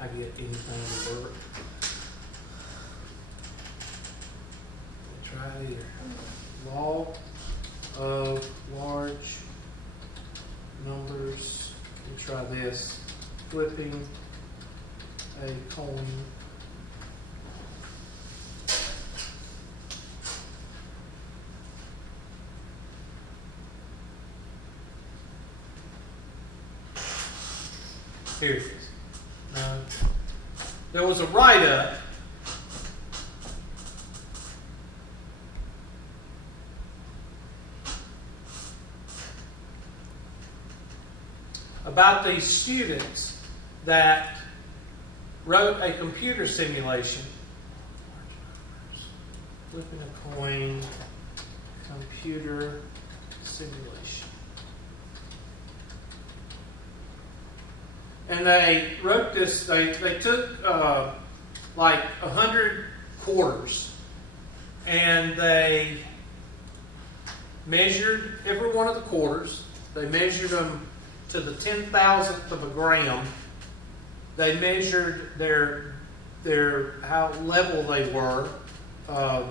I get anything to work. Try it here. Law of large numbers. We'll try this. Flipping a coin. Here it is. There was a write-up about these students that wrote a computer simulation. Flipping a coin, computer simulation. And they wrote this, they took like 100 quarters and they measured every one of the quarters. They measured them to the 10,000th of a gram. They measured their how level they were,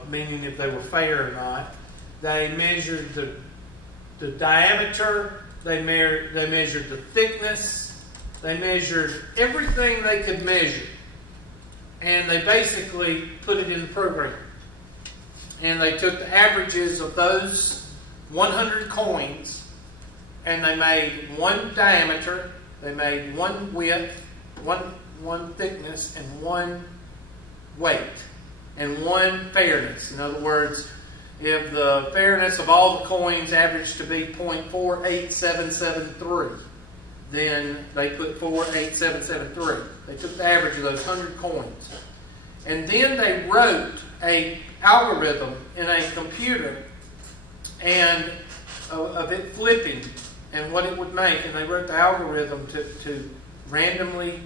meaning if they were fair or not. They measured the diameter. They measured the thickness. They measured everything they could measure. And they basically put it in the program. And they took the averages of those 100 coins and they made one diameter, they made one width, one thickness, and one weight, and one fairness. In other words, if the fairness of all the coins averaged to be 0.48773, then they put 48773. They took the average of those 100 coins. And then they wrote an algorithm in a computer and of it flipping and what it would make. And they wrote the algorithm to randomly,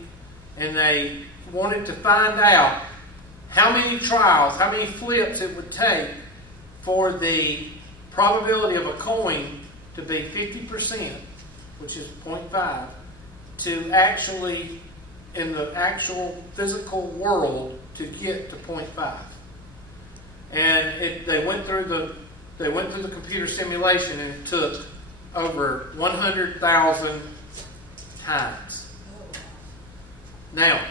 and they wanted to find out how many trials, how many flips it would take for the probability of a coin to be 50%, which is 0.5, to actually, in the actual physical world, to get to 0.5. And they went through the computer simulation, and it took over 100,000 times. Now,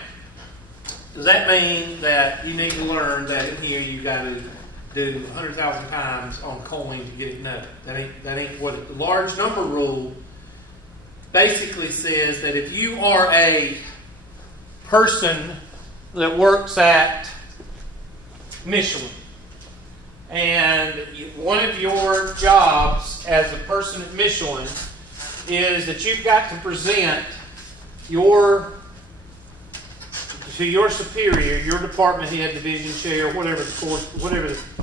does that mean that you need to learn that in here you got to do 100,000 times on coin to get it? No, that ain't what it. The large number rule basically says that if you are a person that works at Michelin, and one of your jobs as a person at Michelin is that you've got to present to your superior, your department head, division chair, whatever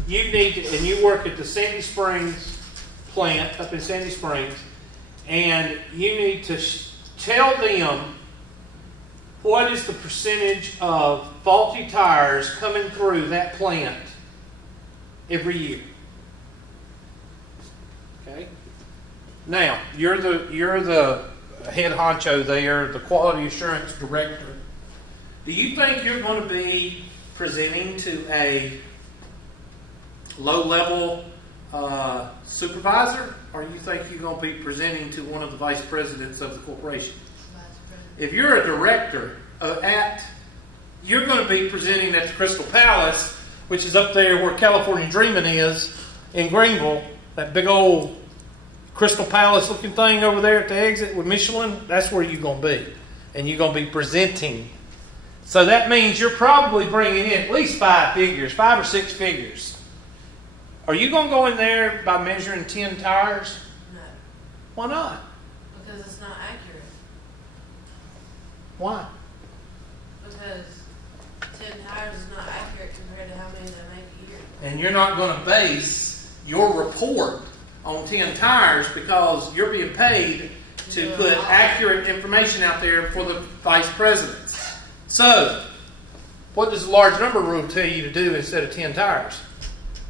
you need to, and you work at the Sandy Springs plant up in Sandy Springs, and you need to tell them what is the percentage of faulty tires coming through that plant every year. Okay. Now you're the head honcho there, the quality assurance director. Do you think you're going to be presenting to a low-level supervisor, or you think you're going to be presenting to one of the vice presidents of the corporation? If you're a director you're going to be presenting at the Crystal Palace, which is up there where California Dreamin' is in Greenville, that big old Crystal Palace looking thing over there at the exit with Michelin. That's where you're going to be, and you're going to be presenting. So that means you're probably bringing in at least 5 or 6 figures. Are you going to go in there by measuring 10 tires? No. Why not? Because it's not accurate. Why? Because 10 tires is not accurate compared to how many they make a year. And you're not going to base your report on 10 tires because you're being paid to put accurate information out there for the vice presidents. So, what does the large number rule tell you to do instead of 10 tires?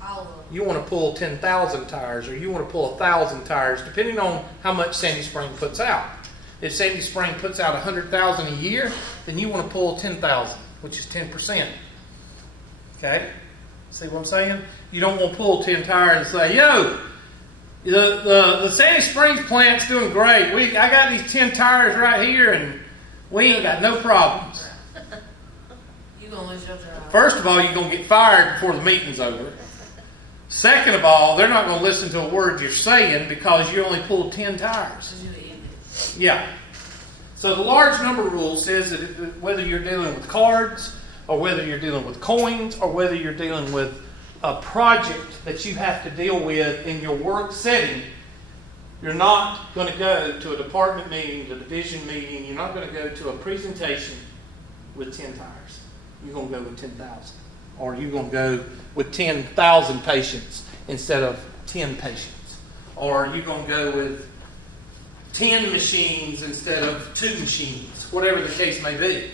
All of them. You want to pull 10,000 tires, or you want to pull 1,000 tires, depending on how much Sandy Spring puts out. if Sandy Spring puts out 100,000 a year, then you want to pull 10,000, which is 10%. Okay? See what I'm saying? You don't want to pull 10 tires and say, yo, the Sandy Springs plant's doing great. I got these 10 tires right here, and we ain't got no problems. You're going to lose your job. First of all, you're going to get fired before the meeting's over. Second of all, they're not going to listen to a word you're saying because you only pulled 10 tires. Yeah. So the large number rule says that whether you're dealing with cards, or whether you're dealing with coins, or whether you're dealing with a project that you have to deal with in your work setting, you're not going to go to a department meeting, a division meeting. You're not going to go to a presentation with 10 tires. You're going to go with 10,000. Or you're going to go with 10,000 patients instead of 10 patients. Or you're going to go with 10 machines instead of 2 machines. Whatever the case may be.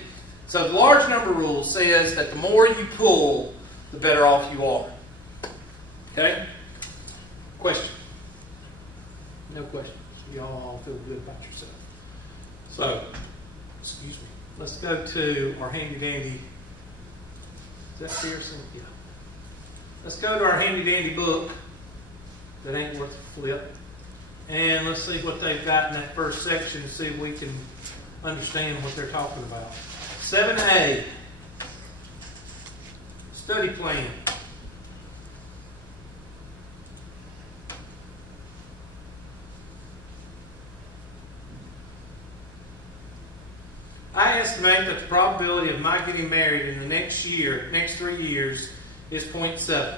So the large number rule says that the more you pull, the better off you are. Okay? Question? No questions. You all feel good about yourself. So, excuse me. Let's go to our handy dandy. Is that Pearson? Yeah. Let's go to our handy dandy book that ain't worth a flip. And let's see what they've got in that first section to see if we can understand what they're talking about. 7A. Study plan. I estimate that the probability of my getting married in the next 3 years, is 0.7.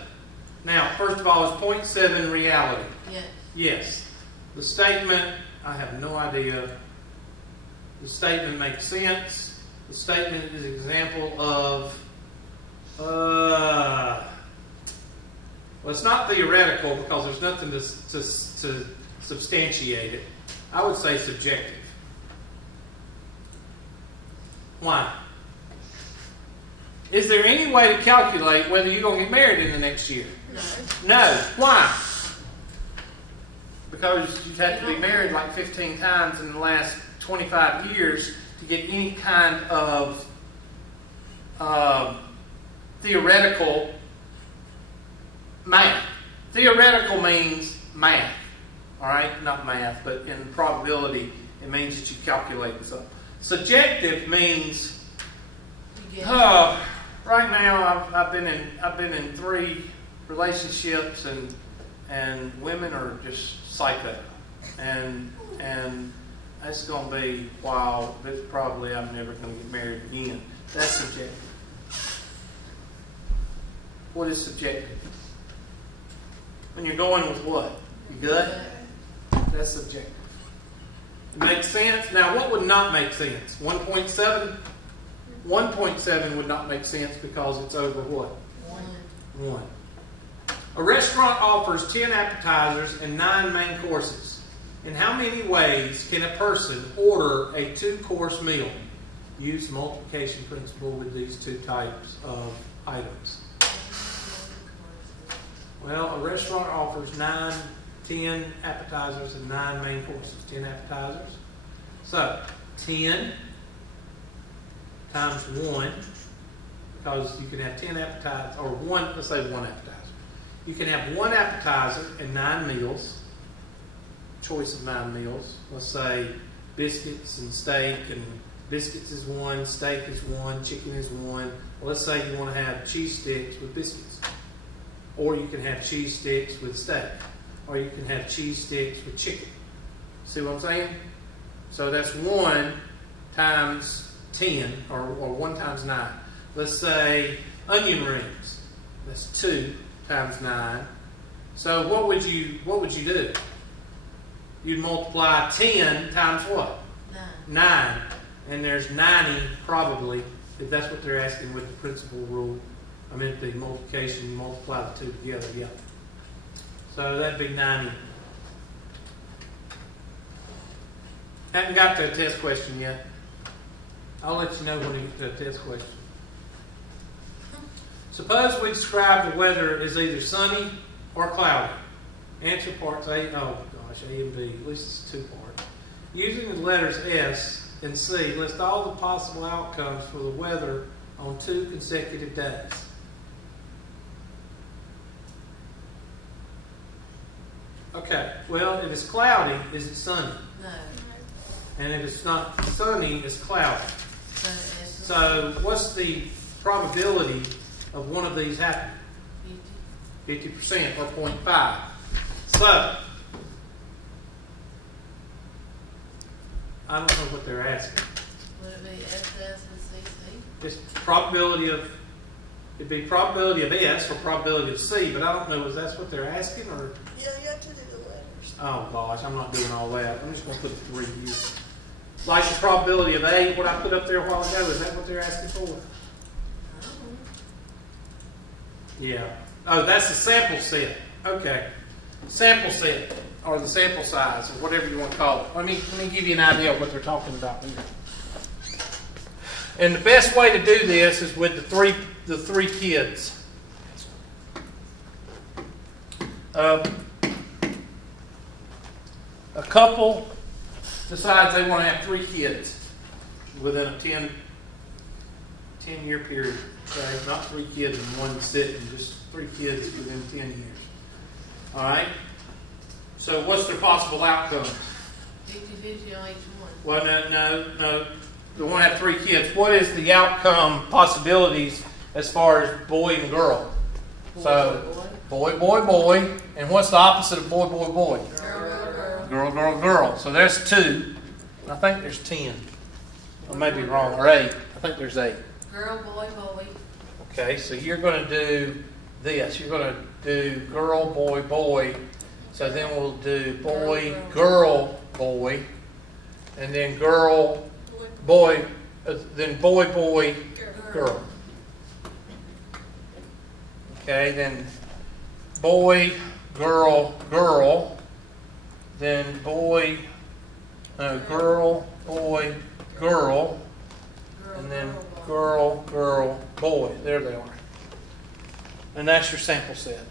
Now, first of all, is 0.7 reality? Yes. Yes. The statement, I have no idea. The statement makes sense. The statement is an example of, well, it's not theoretical because there's nothing to substantiate it. I would say subjective. Why? Is there any way to calculate whether you're going to get married in the next year? No. No. Why? Because you've had to be married like 15 times in the last 25 years to get any kind of theoretical math. Theoretical means math. All right? Not math, but in probability, it means that you calculate something. Subjective means, right now I've been in 3 relationships and women are just psycho, and that's going to be wild. That's probably I'm never going to get married again. That's subjective. What is subjective? When you're going with what? You good? That's subjective. It makes sense. Now, what would not make sense? 1.7? 1.7 would not make sense because it's over what? 1. A restaurant offers 10 appetizers and 9 main courses. In how many ways can a person order a 2-course meal? Use the multiplication principle with these 2 types of items. Well, a restaurant offers 10 appetizers and 9 main courses. 10 appetizers. So, 10 times 1, because you can have 10 appetizers, or 1, let's say 1 appetizer. You can have 1 appetizer and 9 meals. Choice of 9 meals. Let's say biscuits and steak, and biscuits is 1, steak is 1, chicken is 1. Well, let's say you want to have cheese sticks with biscuits. Or you can have cheese sticks with steak. Or you can have cheese sticks with chicken. See what I'm saying? So that's 1 times 10, or 1 times 9. Let's say onion rings. That's 2 times 9. So what would you do? You'd multiply 10 times what? 9. And there's 90 probably, if that's what they're asking with the principal rule. I meant the multiplication, you multiply the 2 together, yeah. So that'd be 90. Haven't got to a test question yet. I'll let you know when we get to a test question. Suppose we describe the weather as either sunny or cloudy. Answer parts A, oh gosh, A and B, at least it's 2 parts. Using the letters S and C, list all the possible outcomes for the weather on 2 consecutive days. Okay, well, if it's cloudy, is it sunny? No. And if it's not sunny, it's cloudy. So So what's the probability of one of these happening? 50. 50% or 0.5. So, I don't know what they're asking. Would it be SS and CC? It's probability of, it'd be probability of S or probability of C, but I don't know if that's what they're asking or. Yeah, you have to do the letters. Oh gosh, I'm not doing all that. I'm just going to put a 3 here. Like the probability of A, what I put up there a while ago, is that what they're asking for? Yeah. Oh, that's the sample set. Okay. Sample set, or the sample size, or whatever you want to call it. Let me give you an idea of what they're talking about here. And the best way to do this is with the three kids. A couple decides they want to have 3 kids within a 10-year period. Okay? Not 3 kids in one sitting, just 3 kids within 10 years. All right? So what's their possible outcomes? 50-50 on each one. Well, no. They want to have 3 kids. What is the outcome possibilities as far as boy and girl? So, boy. And what's the opposite of boy? Girl. So there's 2. I think there's 10. I may be wrong. Or 8. I think there's 8. Girl, boy. Okay, so you're going to do this. You're going to do girl, boy. So then we'll do boy, girl, boy. And then girl, boy. Then boy, girl. Okay, then boy, girl. Then boy, girl, boy, girl. And then girl, boy. There they are. And that's your sample set.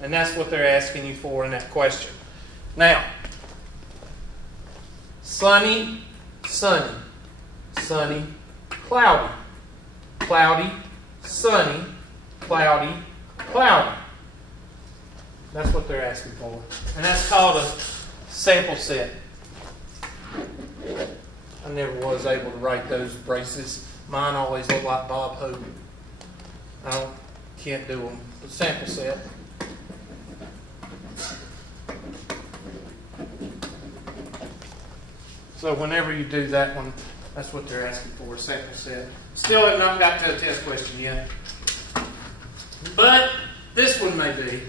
And that's what they're asking you for in that question. Now, sunny, cloudy, sunny, cloudy. That's what they're asking for. And that's called a sample set. I never was able to write those braces. Mine always look like Bob Hope. Can't do them. The sample set. So whenever you do that one, that's what they're asking for, a sample set. Still have not got to a test question yet. But this one may be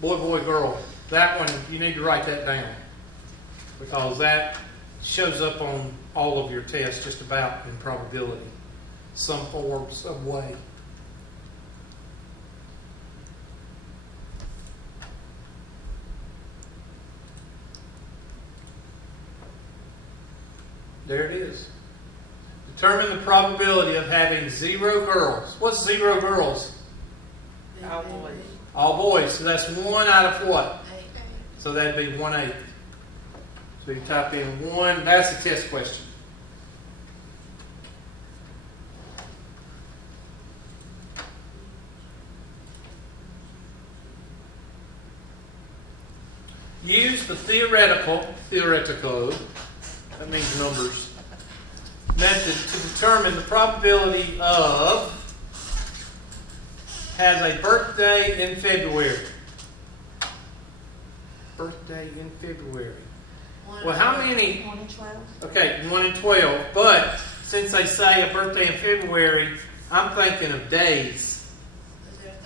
boy, girl. That one, you need to write that down. Because that shows up on all of your tests just about in probability. Some form, some way. There it is. Determine the probability of having 0 girls. What's 0 girls? All boys. All boys. So that's 1 out of what? 8. So that'd be 1/8. So you type in 1. That's a test question. Use the theoretical, that means numbers, method to determine the probability of has a birthday in February. Birthday in February. Well, how many? 1 in 12. Okay, 1 in 12. But since they say a birthday in February, I'm thinking of days.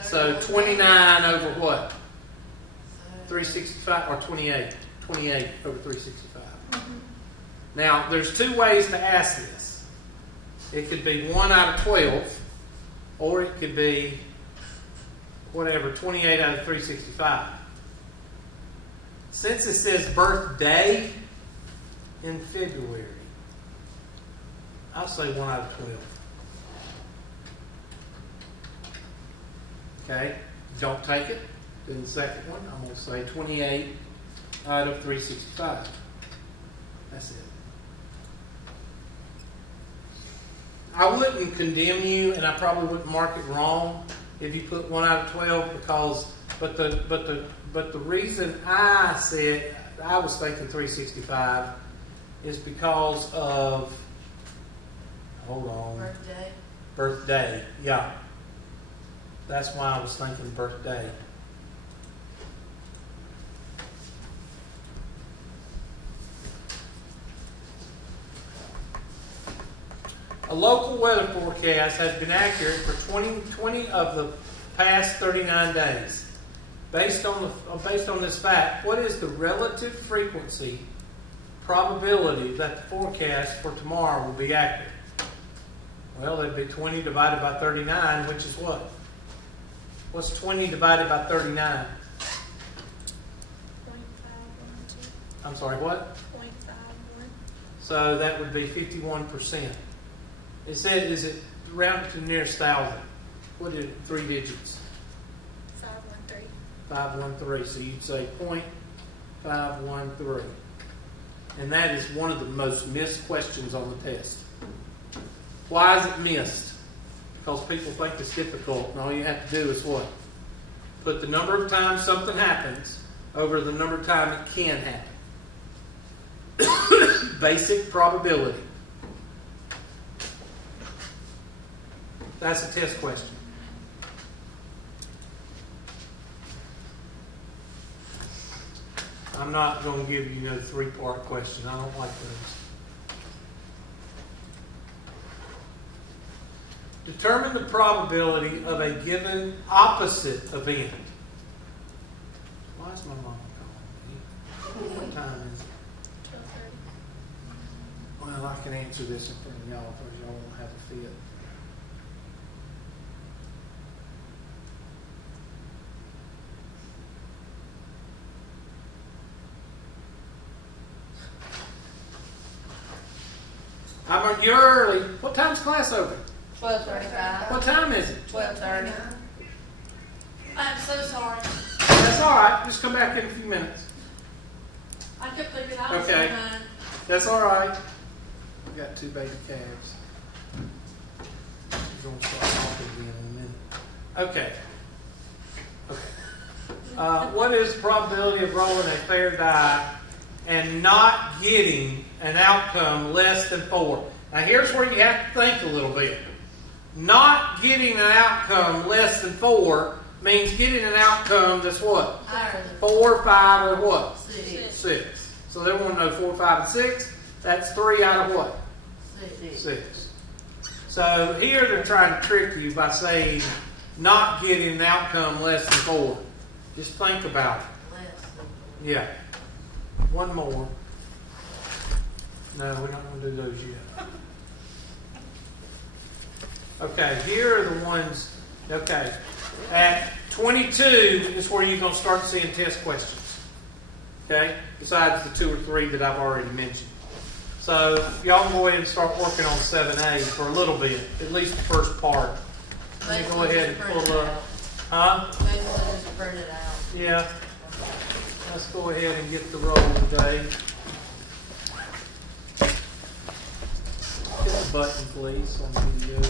So 29 over what? 365 or 28? 28 over 365. Now, there's 2 ways to ask this. It could be 1 out of 12, or it could be whatever, 28 out of 365. Since it says birthday in February, I'll say 1 out of 12. Okay? Don't take it. Then the second one, I'm going to say 28 out of 365. That's it. I wouldn't condemn you, and I probably wouldn't mark it wrong if you put 1 out of 12 because, but the reason I said I was thinking 365 is because of, hold on, birthday. Yeah, that's why I was thinking birthday. A local weather forecast has been accurate for 20 of the past 39 days. Based on this fact, what is the relative frequency probability that the forecast for tomorrow will be accurate? Well, that'd be 20 divided by 39, which is what? What's 20 divided by 39? 0.512. I'm sorry, what? 0.51. So that would be 51%. It said, is it rounded to the nearest thousand? What is it? 3 digits? 513. 513. So you'd say 0.513. And that is one of the most missed questions on the test. Why is it missed? Because people think it's difficult, and all you have to do is what? Put the number of times something happens over the number of times it can happen. Basic probability. That's a test question. I'm not going to give you no 3-part question. I don't like those. Determine the probability of a given opposite event. Why is my mom calling me? What time is it? 12:30. Well, I can answer this in front of y'all because y'all won't have a fit. You're early. What time's class open? 12:35. What time is it? 12:30. I'm so sorry. That's all right. Just come back in a few minutes. I kept thinking I was Okay. behind. That's all right. We got 2 baby calves. We're going to start talking again in a minute. Okay. What is the probability of rolling a fair die and not getting an outcome less than 4? Now here's where you have to think a little bit. Not getting an outcome less than 4 means getting an outcome that's what? Higher than 4, 5, or what? 6. 6. So they want to know 4, 5, and 6. That's 3 out of what? 6. 6. So here they're trying to trick you by saying not getting an outcome less than 4. Just think about it. Less than 4. Yeah. One more. No, we're not going to do those yet. Okay, here are the ones. Okay. At 22 is where you're going to start seeing test questions. Okay? Besides the 2 or 3 that I've already mentioned. So, y'all can go ahead and start working on 7A for a little bit. At least the first part. Let me go ahead and pull up. Huh? Maybe we'll just print it out. Yeah. Let's go ahead and get the roll today. Hit the button, please, on the video.